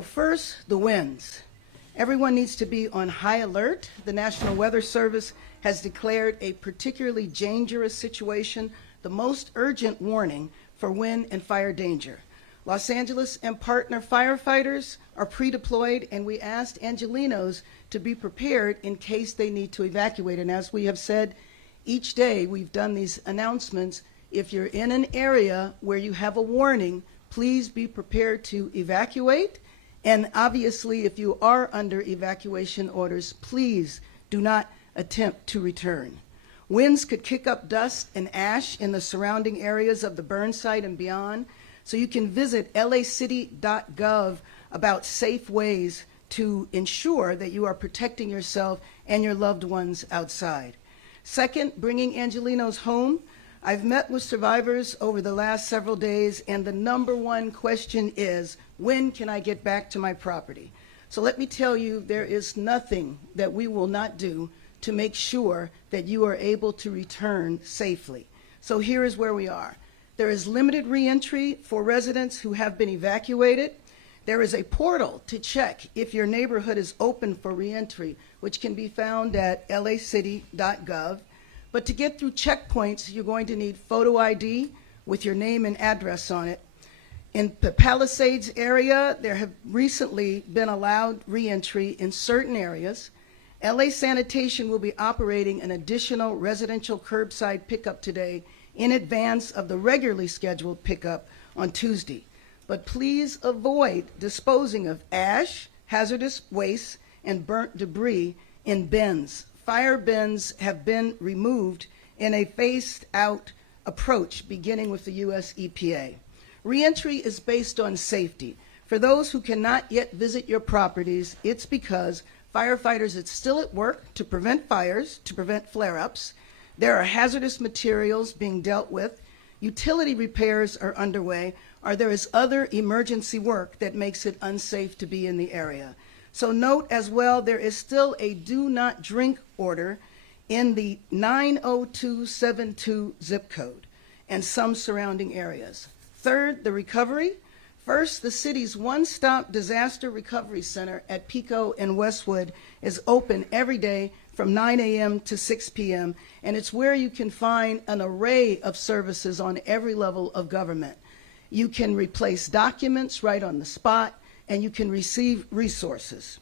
First, the winds. Everyone needs to be on high alert. The National Weather Service has declared a particularly dangerous situation, the most urgent warning for wind and fire danger. Los Angeles and partner firefighters are pre-deployed, and we asked Angelenos to be prepared in case they need to evacuate. And as we have said, each day we've done these announcements. If you're in an area where you have a warning, please be prepared to evacuate. And obviously, if you are under evacuation orders, please do not attempt to return. Winds could kick up dust and ash in the surrounding areas of the burn site and beyond, so you can visit lacity.gov about safe ways to ensure that you are protecting yourself and your loved ones outside. Second, bringing Angelenos home. I've met with survivors over the last several days, and the number one question is, when can I get back to my property? So let me tell you, there is nothing that we will not do to make sure that you are able to return safely. So here is where we are. There is limited reentry for residents who have been evacuated. There is a portal to check if your neighborhood is open for reentry, which can be found at lacity.gov. But to get through checkpoints, you're going to need photo ID with your name and address on it. In the Palisades area, there have recently been allowed reentry in certain areas. LA Sanitation will be operating an additional residential curbside pickup today in advance of the regularly scheduled pickup on Tuesday. But please avoid disposing of ash, hazardous waste, and burnt debris in bins. Fire bins have been removed in a phased-out approach beginning with the U.S. EPA. Reentry is based on safety. For those who cannot yet visit your properties, it's because firefighters are still at work to prevent fires, to prevent flare-ups. There are hazardous materials being dealt with. Utility repairs are underway, or there is other emergency work that makes it unsafe to be in the area. So note as well, there is still a do not drink order in the 90272 zip code and some surrounding areas. Third, the recovery. First, the city's one-stop disaster recovery center at Pico and Westwood is open every day from 9 a.m. to 6 p.m., and it's where you can find an array of services on every level of government. You can replace documents right on the spot, and you can receive resources.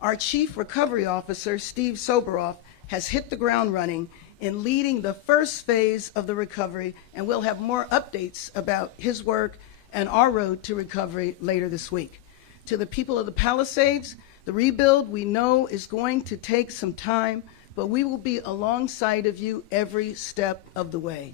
Our Chief Recovery Officer, Steve Soberoff, has hit the ground running in leading the first phase of the recovery, and we'll have more updates about his work and our road to recovery later this week. To the people of the Palisades, the rebuild we know is going to take some time, but we will be alongside of you every step of the way.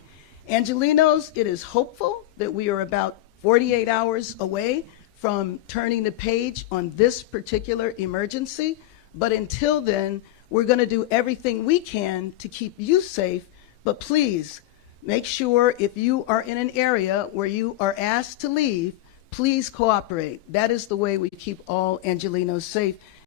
Angelenos, it is hopeful that we are about 48 hours away from turning the page on this particular emergency, but until then, we're going to do everything we can to keep you safe, but please make sure if you are in an area where you are asked to leave, please cooperate. That is the way we keep all Angelenos safe.